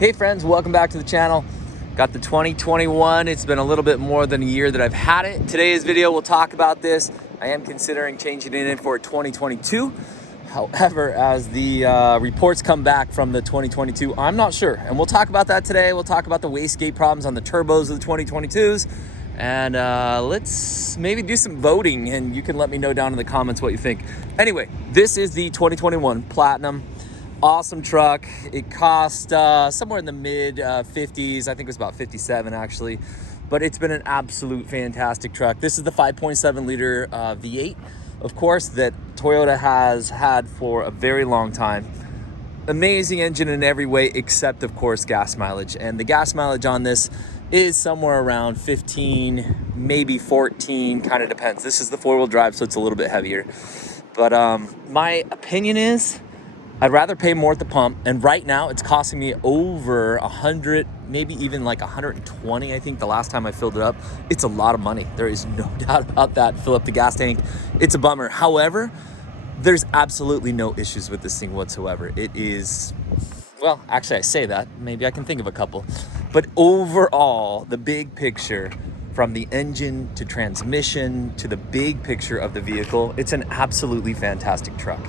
Hey friends, welcome back to the channel. Got the 2021. It's been a little bit more than a year that I've had it. Today's video we'll talk about this. I am considering changing it in for 2022. However, as the reports come back from the 2022, I'm not sure. And we'll talk about that today. We'll talk about the wastegate problems on the turbos of the 2022s. And let's maybe do some voting and you can let me know down in the comments what you think. Anyway, this is the 2021 Platinum. Awesome truck. It cost somewhere in the mid 50s. I think it was about 57 actually, but it's been an absolute fantastic truck. This is the 5.7 liter V8, of course, that Toyota has had for a very long time. Amazing engine in every way, except of course gas mileage. And the gas mileage on this is somewhere around 15, maybe 14, kind of depends. This is the 4-wheel drive, so it's a little bit heavier. But my opinion is, I'd rather pay more at the pump, and right now it's costing me over 100, maybe even like 120, I think the last time I filled it up. It's a lot of money. There is no doubt about that. Fill up the gas tank. It's a bummer. However, there's absolutely no issues with this thing whatsoever. It is, well, actually I say that, maybe I can think of a couple. But overall, the big picture, from the engine to transmission to the big picture of the vehicle, it's an absolutely fantastic truck.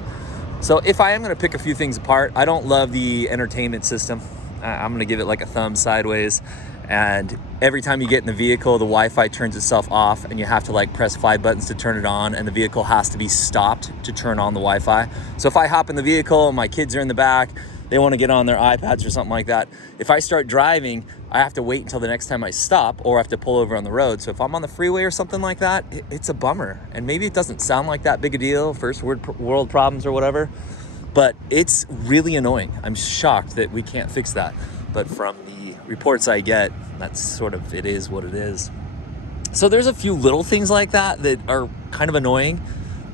So if I am going to pick a few things apart, I don't love the entertainment system. I'm going to give it like a thumb sideways. And every time you get in the vehicle, the Wi-Fi turns itself off and you have to like press 5 buttons to turn it on, and the vehicle has to be stopped to turn on the Wi-Fi. So if I hop in the vehicle and my kids are in the back, they want to get on their iPads or something like that. If I start driving, I have to wait until the next time I stop, or I have to pull over on the road. So if I'm on the freeway or something like that, it's a bummer. And maybe it doesn't sound like that big a deal, first world problems or whatever, but it's really annoying. I'm shocked that we can't fix that. But from the reports I get, that's sort of, it is what it is. So there's a few little things like that that are kind of annoying.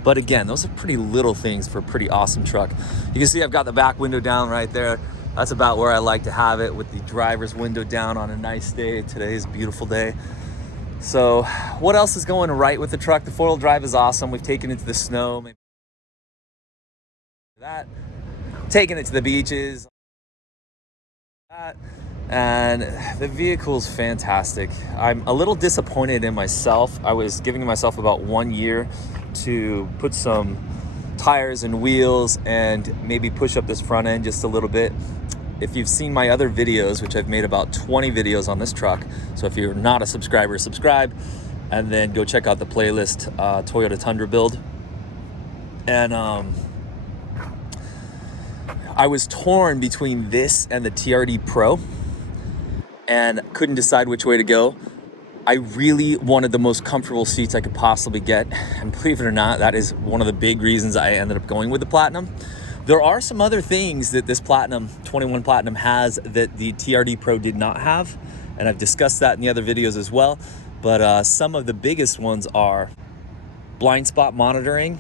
But again, those are pretty little things for a pretty awesome truck. You can see I've got the back window down right there. That's about where I like to have it, with the driver's window down on a nice day. Today's a beautiful day. So what else is going right with the truck? The 4-wheel drive is awesome. We've taken it to the snow. Maybe that. Taken it to the beaches. And the vehicle's fantastic. I'm a little disappointed in myself. I was giving myself about 1 year to put some tires and wheels and maybe push up this front end just a little bit. If you've seen my other videos, which I've made about 20 videos on this truck, so if you're not a subscriber, subscribe, and then go check out the playlist, Toyota Tundra build. And I was torn between this and the TRD Pro and couldn't decide which way to go. I really wanted the most comfortable seats I could possibly get. And believe it or not, that is one of the big reasons I ended up going with the Platinum. There are some other things that this Platinum, 21 Platinum, has that the TRD Pro did not have. And I've discussed that in the other videos as well. But some of the biggest ones are blind spot monitoring.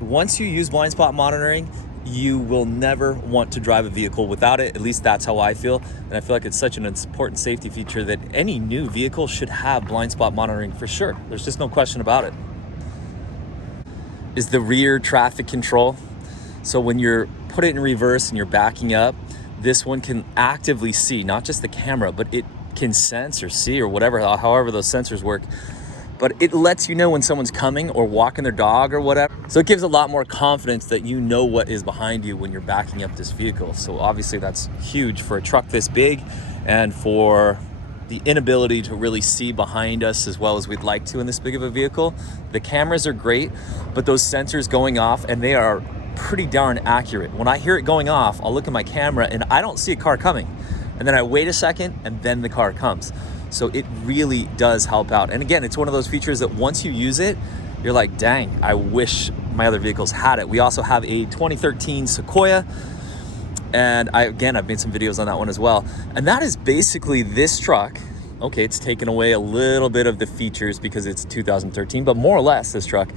Once you use blind spot monitoring, you will never want to drive a vehicle without it. At least that's how I feel. And I feel like it's such an important safety feature that any new vehicle should have blind spot monitoring for sure. There's just no question about it. Is the rear traffic control. So when you're put it in reverse and you're backing up, this one can actively see, not just the camera, but it can sense or see or whatever, however those sensors work. But it lets you know when someone's coming or walking their dog or whatever. So it gives a lot more confidence that you know what is behind you when you're backing up this vehicle. So obviously that's huge for a truck this big, and for the inability to really see behind us as well as we'd like to in this big of a vehicle. The cameras are great, but those sensors going off, and they are pretty darn accurate. When I hear it going off, I'll look at my camera and I don't see a car coming. And then I wait a second and then the car comes. So it really does help out. And again, it's one of those features that once you use it, you're like, dang, I wish my other vehicles had it. We also have a 2013 Sequoia. And I've made some videos on that one as well. And that is basically this truck. Okay, it's taken away a little bit of the features because it's 2013, but more or less this truck.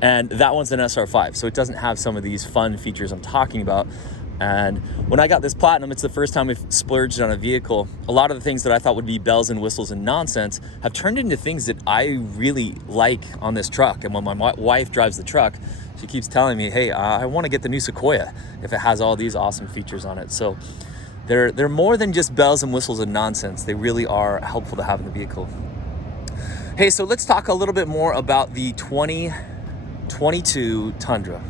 And that one's an SR5. So it doesn't have some of these fun features I'm talking about. And when I got this Platinum, it's the first time we've splurged on a vehicle. A lot of the things that I thought would be bells and whistles and nonsense have turned into things that I really like on this truck. And when my wife drives the truck, she keeps telling me, hey, I want to get the new Sequoia if it has all these awesome features on it. So they're more than just bells and whistles and nonsense. They really are helpful to have in the vehicle. Hey, so let's talk a little bit more about the 2022 Tundra.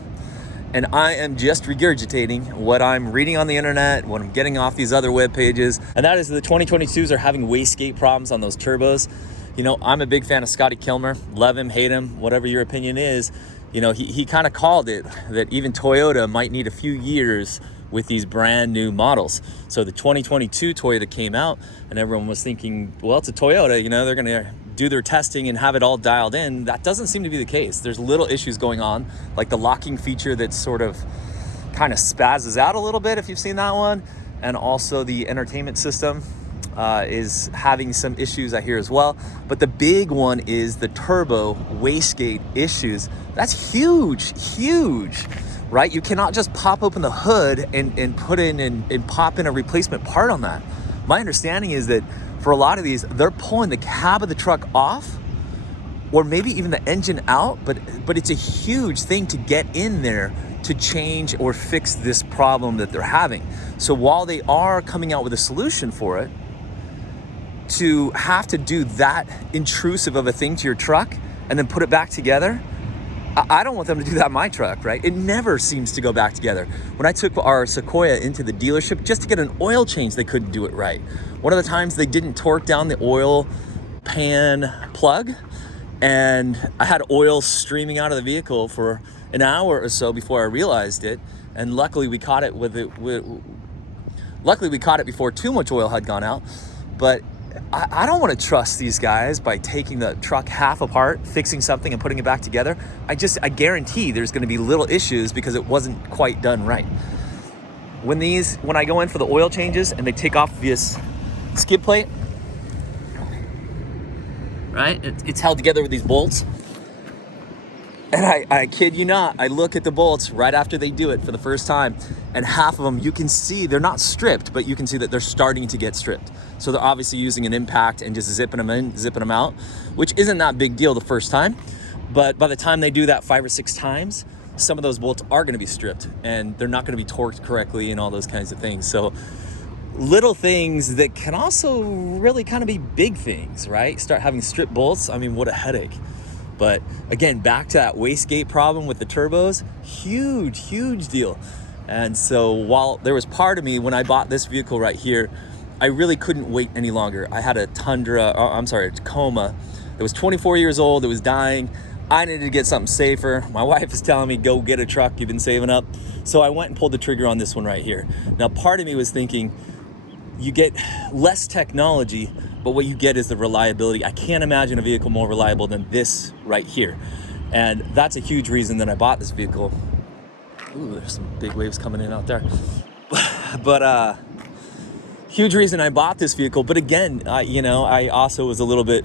And I am just regurgitating what I'm reading on the internet, what I'm getting off these other web pages. And that is the 2022s are having wastegate problems on those turbos. You know, I'm a big fan of Scotty Kilmer. Love him, hate him, whatever your opinion is. You know, he kind of called it that even Toyota might need a few years with these brand new models. So the 2022 Toyota came out and everyone was thinking, well, it's a Toyota, you know, they're gonna do their testing and have it all dialed in. That doesn't seem to be the case. There's little issues going on, like the locking feature that sort of kind of spazzes out a little bit, if you've seen that one. And also the entertainment system is having some issues, I hear, as well. But the big one is the turbo wastegate issues. That's huge, right? You cannot just pop open the hood and put in and pop in a replacement part on that. My understanding is that for a lot of these, they're pulling the cab of the truck off, or maybe even the engine out, but it's a huge thing to get in there to change or fix this problem that they're having. So while they are coming out with a solution for it, to have to do that intrusive of a thing to your truck and then put it back together, I don't want them to do that in my truck, right? It never seems to go back together. When I took our Sequoia into the dealership just to get an oil change, they couldn't do it right. One of the times they didn't torque down the oil pan plug, and I had oil streaming out of the vehicle for an hour or so before I realized it. And luckily we caught it luckily we caught it before too much oil had gone out. But I don't want to trust these guys by taking the truck half apart, fixing something and putting it back together. I guarantee there's going to be little issues because it wasn't quite done right. When I go in for the oil changes and they take off this skid plate, right? It's held together with these bolts. And I kid you not, I look at the bolts right after they do it for the first time, and half of them, you can see they're not stripped, but you can see that they're starting to get stripped. So they're obviously using an impact and just zipping them in, zipping them out, which isn't that big deal the first time. But by the time they do that 5 or 6 times, some of those bolts are gonna be stripped and they're not gonna be torqued correctly and all those kinds of things. So little things that can also really kind of be big things, right? Start having stripped bolts, I mean, what a headache. But again, back to that wastegate problem with the turbos, huge deal. And so while there was part of me when I bought this vehicle right here, I really couldn't wait any longer. I had a Tacoma that was 24 years old, it was dying. I needed to get something safer. My wife is telling me, go get a truck, you've been saving up. So I went and pulled the trigger on this one right here. Now, part of me was thinking, you get less technology, but what you get is the reliability. I can't imagine a vehicle more reliable than this right here. And that's a huge reason that I bought this vehicle. Ooh, there's some big waves coming in out there. But huge reason I bought this vehicle. But again, I also was a little bit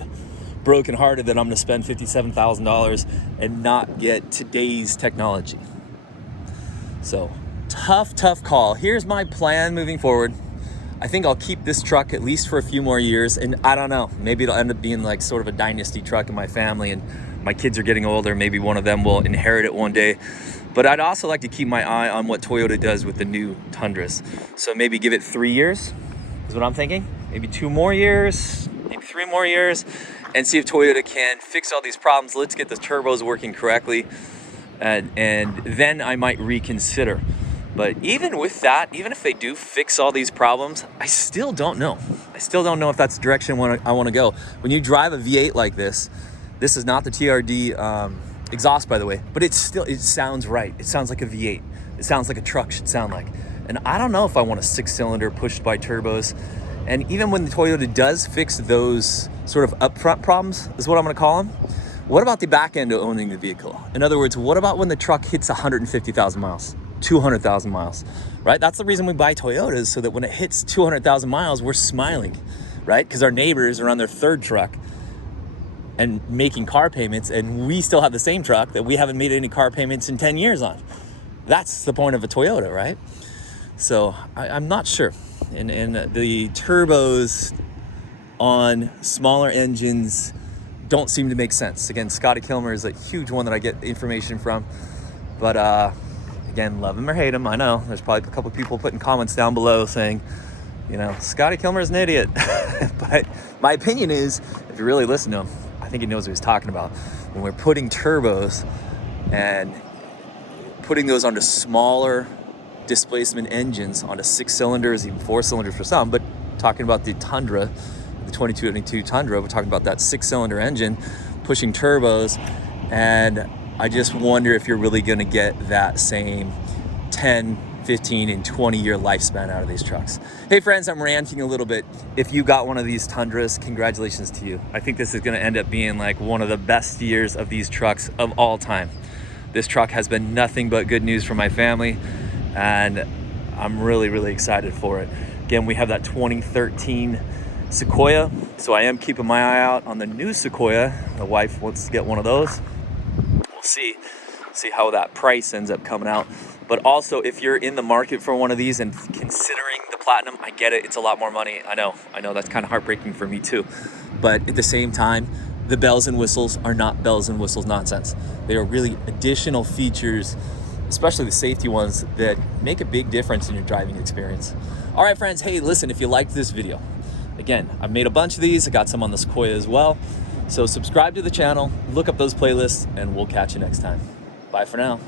brokenhearted that I'm gonna spend $57,000 and not get today's technology. So tough call. Here's my plan moving forward. I think I'll keep this truck at least for a few more years, and I don't know, maybe it'll end up being like sort of a dynasty truck in my family, and my kids are getting older, maybe one of them will inherit it one day. But I'd also like to keep my eye on what Toyota does with the new Tundras. So maybe give it 3 years is what I'm thinking. Maybe 2 more years, maybe 3 more years, and see if Toyota can fix all these problems. Let's get the turbos working correctly, and then I might reconsider. But even with that, even if they do fix all these problems, I still don't know. I still don't know if that's the direction I want to go. When you drive a V8 like this is not the TRD exhaust, by the way, but it sounds right. It sounds like a V8. It sounds like a truck should sound like. And I don't know if I want a 6-cylinder pushed by turbos. And even when the Toyota does fix those sort of upfront problems, is what I'm gonna call them, what about the back end of owning the vehicle? In other words, what about when the truck hits 150,000 miles? 200,000 miles, right? That's the reason we buy Toyotas, so that when it hits 200,000 miles, we're smiling, right? Because our neighbors are on their 3rd truck and making car payments, and we still have the same truck that we haven't made any car payments in 10 years on. That's the point of a Toyota, right? So I'm not sure. And the turbos on smaller engines don't seem to make sense. Again, Scotty Kilmer is a huge one that I get information from. But again, love him or hate him, I know. There's probably a couple people putting comments down below saying, you know, Scotty Kilmer's an idiot. But my opinion is, if you really listen to him, I think he knows what he's talking about. When we're putting turbos and putting those onto smaller displacement engines, onto 6 cylinders, even 4 cylinders for some, but talking about the Tundra, the 2222 Tundra, we're talking about that 6-cylinder engine pushing turbos, and I just wonder if you're really gonna get that same 10, 15, and 20-year lifespan out of these trucks. Hey friends, I'm ranting a little bit. If you got one of these Tundras, congratulations to you. I think this is gonna end up being like one of the best years of these trucks of all time. This truck has been nothing but good news for my family, and I'm really, really excited for it. Again, we have that 2013 Sequoia, so I am keeping my eye out on the new Sequoia. The wife wants to get one of those. We'll see how that price ends up coming out. But also, if you're in the market for one of these and considering the Platinum, I get it, it's a lot more money. I know that's kind of heartbreaking for me too. But at the same time, the bells and whistles are not bells and whistles nonsense. They are really additional features, especially the safety ones, that make a big difference in your driving experience. All right, friends, hey, listen, if you liked this video, again, I've made a bunch of these. I got some on the Sequoia as well. So subscribe to the channel, look up those playlists, and we'll catch you next time. Bye for now.